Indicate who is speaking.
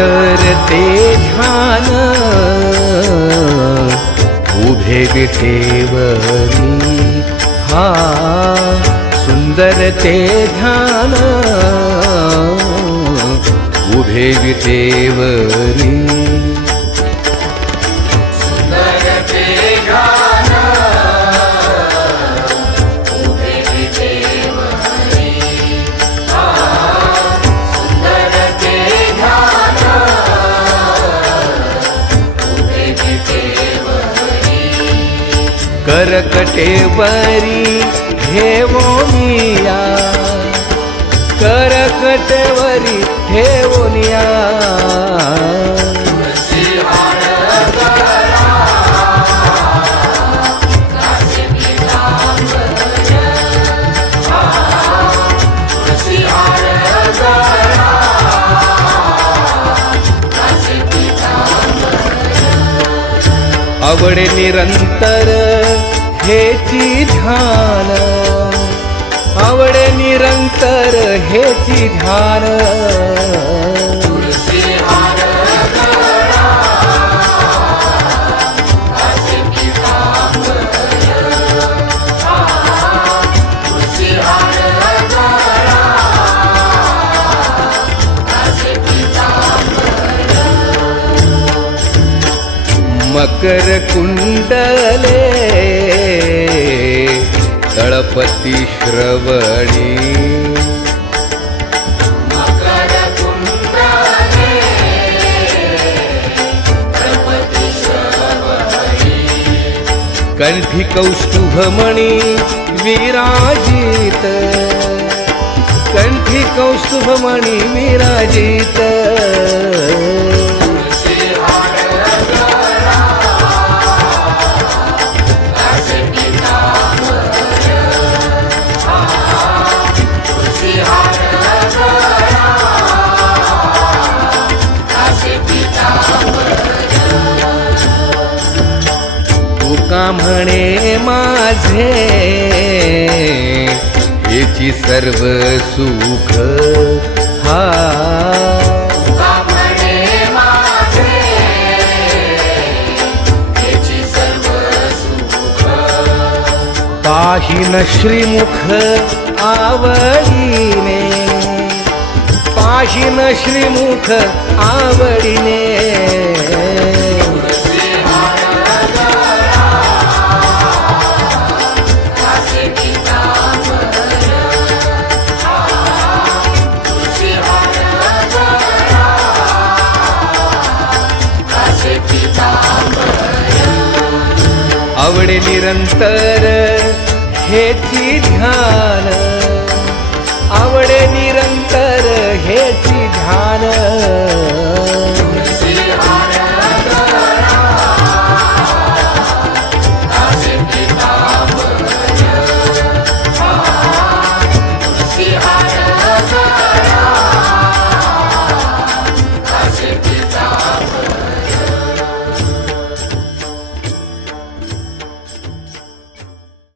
Speaker 1: निरंतर ते ध्यान उभे विठेवरी. हा सुंदर ते ध्यान उभे विठेवरी. करकटेवरी ठेवोनिया करकटेवरी ठेवोनिया आवडे निरंतर हेची ध्यान. आवडे निरंतर हेची ध्यान. मकर कुंडले तळपती श्रवणी कंठी कौस्तुभमणी विराजित। कंठी कौस्तुभमणी विराजित। तुका म्हणे माझे हेची सर्व सुख हा पाहिन श्रीमुख आवडीने पाहिन श्रीमुख आवडीने. आवडे निरंतर हेची ध्यान.